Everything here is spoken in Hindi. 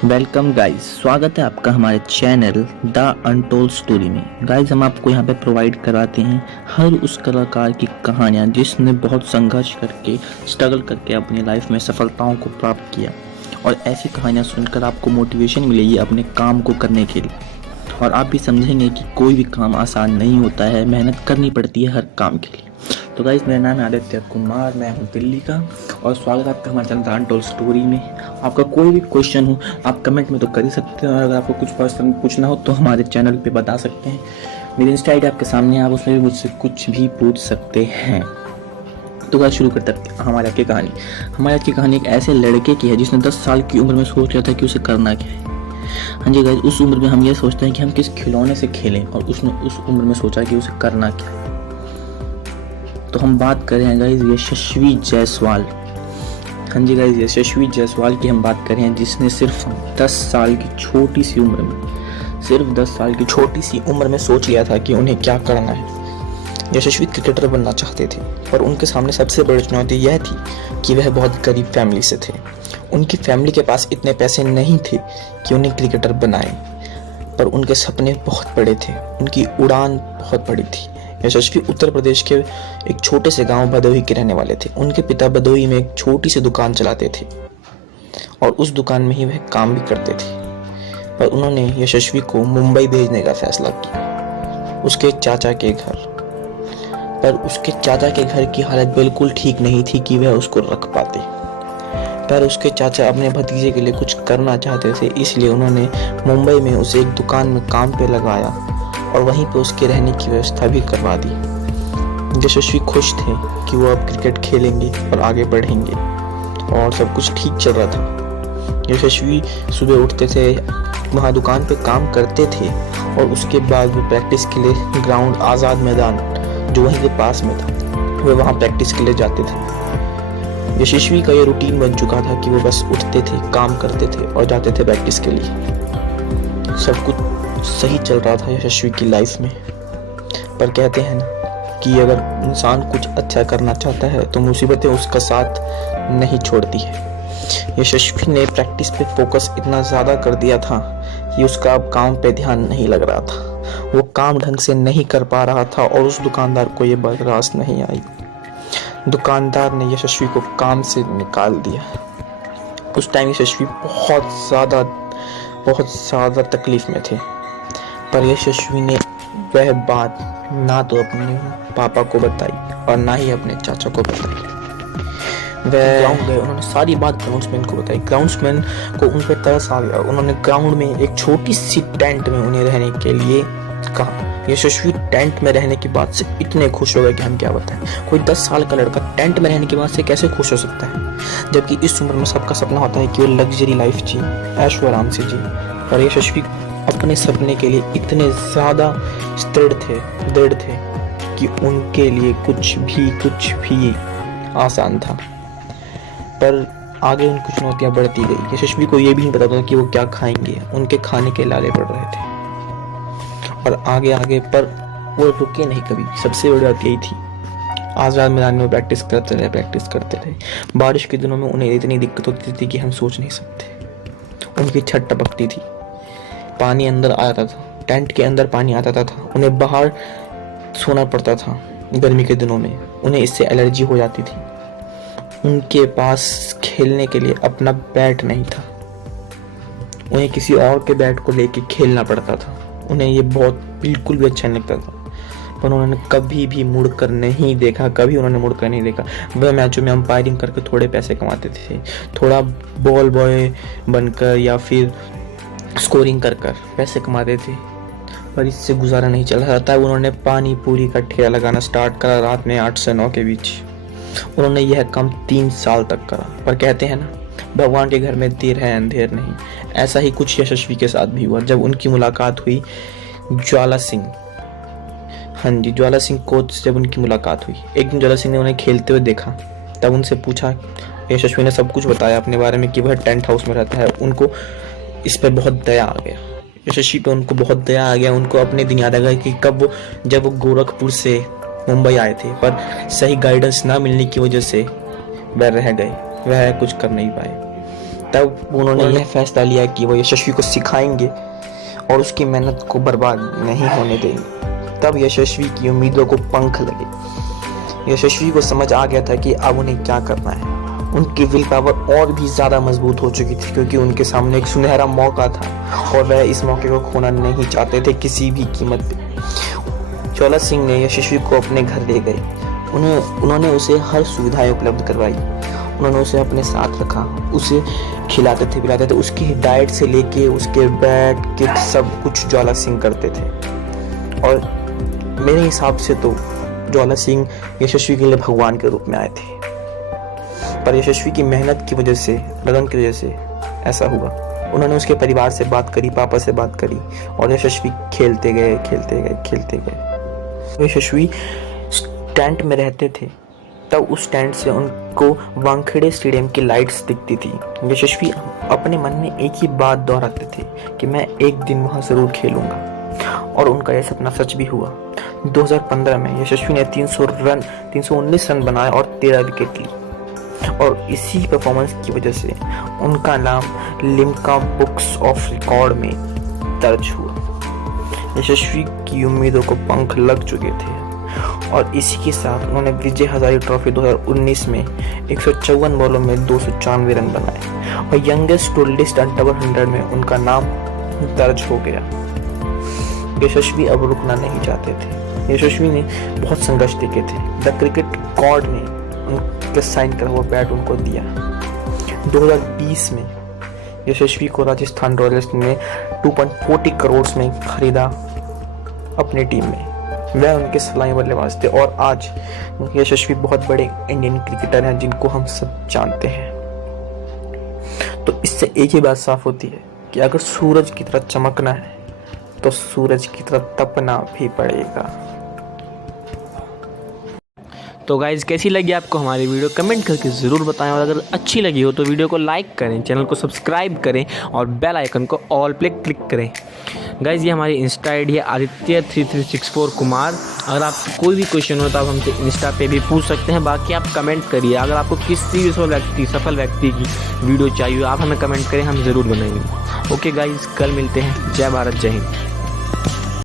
वेलकम गाइस, स्वागत है आपका हमारे चैनल द अनटोल्ड स्टोरी में। गाइस, हम आपको यहाँ पे प्रोवाइड कराते हैं हर उस कलाकार की कहानियाँ जिसने बहुत संघर्ष करके स्ट्रगल करके अपनी लाइफ में सफलताओं को प्राप्त किया, और ऐसी कहानियाँ सुनकर आपको मोटिवेशन मिलेगी अपने काम को करने के लिए, और आप भी समझेंगे कि कोई भी काम आसान नहीं होता है, मेहनत करनी पड़ती है हर काम के लिए। तो गाइस, मेरा नाम है आदित्य कुमार, मैं हूँ दिल्ली का, और स्वागत है आपका हमारे चैनल द अनटोल्ड स्टोरी में। आपका कोई भी क्वेश्चन हो आप कमेंट में तो कर ही सकते हैं, और अगर आपको कुछ पर्सनल पूछना हो तो हमारे चैनल पे बता सकते हैं। मेरी इंस्टा आईडी आपके सामने है, आप उसमें भी मुझसे कुछ भी पूछ सकते हैं। तो गाइस, शुरू करते हैं हमारी आज की कहानी। हमारी आज की कहानी एक ऐसे लड़के की है जिसने 10 साल की उम्र में सोच लिया था कि उसे करना क्या है। हाँ जी गाइस, उस उम्र में हम ये सोचते हैं कि हम किस खिलौने से खेलें, और उसने उस उम्र में सोचा कि उसे करना क्या है। तो हम बात कर रहे हैं गाइस यशस्वी जायसवाल। हाँ जी गाइस, यशस्वी जायसवाल की हम बात कर रहे हैं, जिसने सिर्फ 10 साल की छोटी सी उम्र में सोच लिया था कि उन्हें क्या करना है। यशस्वी क्रिकेटर बनना चाहते थे, पर उनके सामने सबसे बड़ी चुनौती यह थी कि वह बहुत गरीब फैमिली से थे। उनकी फैमिली के पास इतने पैसे नहीं थे कि उन्हें क्रिकेटर बनाए, पर उनके सपने बहुत बड़े थे, उनकी उड़ान बहुत बड़ी थी। यशस्वी उत्तर प्रदेश के एक छोटे से गांव भदोही के रहने वाले थे। उनके पिता भदोही में एक छोटी सी दुकान चलाते थे, और उस दुकान में ही वह काम भी करते थे। पर उन्होंने यशस्वी को मुंबई भेजने का फैसला किया, उसके चाचा के घर। पर उसके चाचा के घर की हालत बिल्कुल ठीक नहीं थी कि वह उसको रख पाते। पर उसके चाचा अपने भतीजे के लिए कुछ करना चाहते थे, इसलिए उन्होंने मुंबई में उसे एक दुकान में काम पे लगाया, और वहीं पे उसके रहने की व्यवस्था भी करवा दी। यशस्वी खुश थे कि वो अब क्रिकेट खेलेंगे और आगे बढ़ेंगे, और सब कुछ ठीक चल रहा था। यशस्वी सुबह उठते थे, वहाँ दुकान पे काम करते थे, और उसके बाद वो प्रैक्टिस के लिए ग्राउंड आज़ाद मैदान जो वहीं के पास में था, वे वहाँ प्रैक्टिस के लिए जाते थे। यशस्वी का ये रूटीन बन चुका था कि वो बस उठते थे, काम करते थे और जाते थे प्रैक्टिस के लिए। सब कुछ सही चल रहा था यशस्वी की लाइफ में। पर कहते हैं ना कि अगर इंसान कुछ अच्छा करना चाहता है तो मुसीबतें उसका साथ नहीं छोड़ती है। यशस्वी ने प्रैक्टिस पे फोकस इतना ज़्यादा कर दिया था कि उसका अब काम पे ध्यान नहीं लग रहा था। वो काम ढंग से नहीं कर पा रहा था, और उस दुकानदार को ये बर्दाश्त नहीं आई। दुकानदार ने यशस्वी को काम से निकाल दिया। उस टाइम यशस्वी बहुत ज़्यादा तकलीफ में थे। पर यशस्वी ने वह बात ना तो अपने पापा को बताई और ना ही अपने चाचा को बताई। वह ग्राउंड गए, उन्होंने सारी बात ग्राउंड्समैन को बताई। ग्राउंड्समैन को उन पर तरस आ गया। उन्होंने ग्राउंड में एक छोटी सी टेंट में उन्हें रहने के लिए कहा। यशस्वी टेंट में रहने की बात से इतने खुश हो गए कि हम क्या बताएं। कोई 10 साल का लड़का टेंट में रहने की बात से कैसे खुश हो सकता है, जबकि इस उम्र में सबका सपना होता है कि वो लग्जरी लाइफ जिए, ऐशो आराम से जिए। पर यशस्वी अपने सपने के लिए इतने ज़्यादा दृढ़ थे कि उनके लिए कुछ भी आसान था। पर आगे उनकी चुनौतियां बढ़ती गई। यशस्वी को ये भी नहीं पता था कि वो क्या खाएंगे, उनके खाने के लाले पड़ रहे थे, और आगे पर वो रुके नहीं कभी। सबसे बड़ी बात यही थी, आज़ाद मैदान में प्रैक्टिस करते रहे। बारिश के दिनों में उन्हें इतनी दिक्कत होती थी कि हम सोच नहीं सकते। उनकी छत टपकती थी, पानी अंदर आ जाता था, टेंट के अंदर पानी आता था, उन्हें बाहर सोना पड़ता था। गर्मी के दिनों में उन्हें इससे एलर्जी हो जाती थी। उनके पास खेलने के लिए अपना बैट नहीं था, उन्हें किसी और के बैट को लेके खेलना पड़ता था। उन्हें ये बिल्कुल भी अच्छा नहीं लगता था। पर उन्होंने कभी भी मुड़कर नहीं देखा। वह मैचों में अंपायरिंग करके थोड़े पैसे कमाते थे, थोड़ा बॉल बॉय बनकर या फिर स्कोरिंग कर पैसे कमाते थे, पर इससे गुजारा नहीं चल रहा था। उन्होंने पानी पूरी का ठेला लगाना स्टार्ट करा रात में 8 से 9 के बीच। उन्होंने यह काम 3 साल तक करा। पर कहते हैं ना, भगवान के घर में देर है अंधेर नहीं। ऐसा ही कुछ यशस्वी के साथ भी हुआ जब उनकी मुलाकात हुई ज्वाला सिंह। हाँ जी, ज्वाला सिंह कोच से जब उनकी मुलाकात हुई, एक दिन ज्वाला सिंह ने उन्हें खेलते हुए देखा। तब उनसे पूछा, यशस्वी ने सब कुछ बताया अपने बारे में कि वह टेंट हाउस में रहता है। उनको इस पर बहुत दया आ गया, यशस्वी पे उनको बहुत दया आ गया। उनको अपने दिन याद आ गया कि जब वो गोरखपुर से मुंबई आए थे, पर सही गाइडेंस ना मिलने की वजह से वह रह गए, वह कुछ कर नहीं पाए। तब उन्होंने यह फैसला लिया कि वो यशस्वी को सिखाएंगे और उसकी मेहनत को बर्बाद नहीं होने देंगे। तब यशस्वी की उम्मीदों को पंख लगे। यशस्वी को समझ आ गया था कि अब उन्हें क्या करना है। उनकी विल पावर और भी ज़्यादा मजबूत हो चुकी थी, क्योंकि उनके सामने एक सुनहरा मौका था और वह इस मौके को खोना नहीं चाहते थे किसी भी कीमत पे। ज्वाला सिंह ने यशस्वी को अपने घर ले गए। उन्होंने उसे हर सुविधाएं उपलब्ध करवाई। उन्होंने उसे अपने साथ रखा, उसे खिलाते थे पिलाते थे, उसकी डाइट से लेके उसके बैग किट सब कुछ ज्वाला सिंह करते थे। और मेरे हिसाब से तो ज्वाला सिंह यशस्वी के लिए भगवान के रूप में आए थे, पर यशस्वी की मेहनत की वजह से, लगन की वजह से ऐसा हुआ। उन्होंने उसके परिवार से बात करी, पापा से बात करी और यशस्वी खेलते गए। यशस्वी टेंट में रहते थे, तब उस टेंट से उनको वानखेड़े स्टेडियम की लाइट्स दिखती थी। यशस्वी अपने मन में एक ही बात दोहराते थे कि मैं एक दिन वहां जरूर खेलूंगा, और उनका यह सपना सच भी हुआ। 2015 में यशस्वी ने 319 रन बनाए और 13 विकेट ली, और इसी परफॉर्मेंस की वजह से उनका नाम लिम्का बुक्स ऑफ रिकॉर्ड में दर्ज हुआ। यशस्वी की उम्मीदों को पंख लग चुके थे और इसी के साथ उन्होंने विजय हजारे ट्रॉफी 2019 में 154 बॉलों में 294 रन बनाए और यंगेस्ट टू लिस्ट अंडर 100 में उनका नाम दर्ज हो गया। यशस्वी अब रुकना नहीं चाहते थे। यशस्वी ने बहुत संघर्ष देखे थे। द क्रिकेट गॉड ने उनके साइन करा हुआ बैट उनको दिया। 2020 में यशस्वी को राजस्थान रॉयल्स ने 2.40 करोड़ में खरीदा अपनी टीम में। वह उनके सलामी बल्लेबाज थे और आज यशस्वी बहुत बड़े इंडियन क्रिकेटर हैं जिनको हम सब जानते हैं। तो इससे एक ही बात साफ होती है कि अगर सूरज की तरह चमकना है तो सूरज की तरह तपना भी पड़ेगा। तो गाइज़, कैसी लगी आपको हमारी वीडियो कमेंट करके ज़रूर बताएं, और अगर अच्छी लगी हो तो वीडियो को लाइक करें, चैनल को सब्सक्राइब करें और बेल आइकन को ऑल पे क्लिक करें। गाइज़, ये हमारी इंस्टा आईडी है आदित्य3364 कुमार। अगर आपको कोई भी क्वेश्चन हो तो आप हमसे इंस्टा पे भी पूछ सकते हैं, बाकी आप कमेंट करिए। अगर आपको किसी भी सफल व्यक्ति की वीडियो चाहिए आप हमें कमेंट करें, हम ज़रूर बनाएंगे। ओके गाइज़, कल मिलते हैं। जय भारत, जय हिंद।